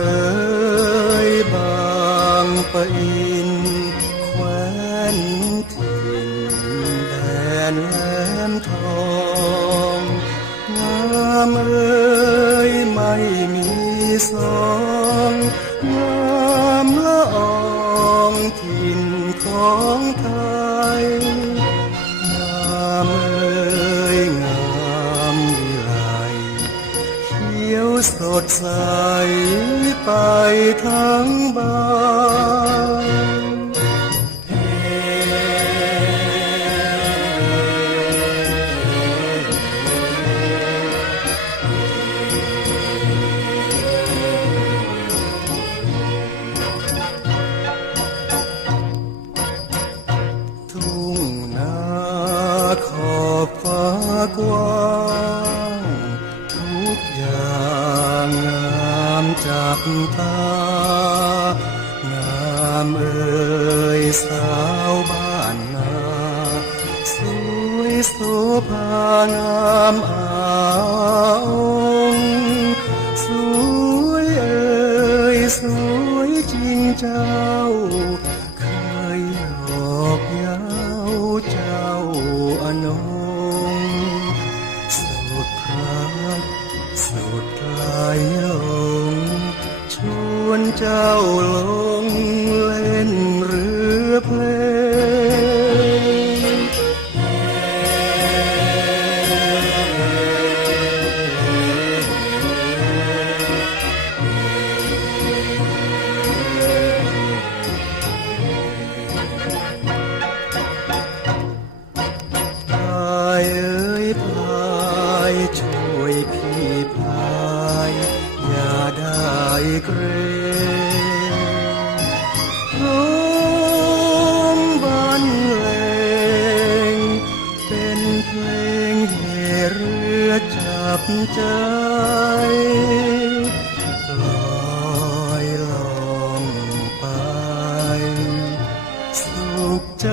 เอ๋ยบางปะอินแควนถิ่นแดนแหลมทองงามเอ๋ยไม่มีสองงามละอองถิ่นของเธอ สดใสไปทั้งบ้านทุ่งนาขอบฟ้ากว้าง จับตางามเอ่ยสาวบ้านนา สวยโสภางามอา เจ้าลงเล่นเรือเพลง จับใจลอยลองไปสุขใจ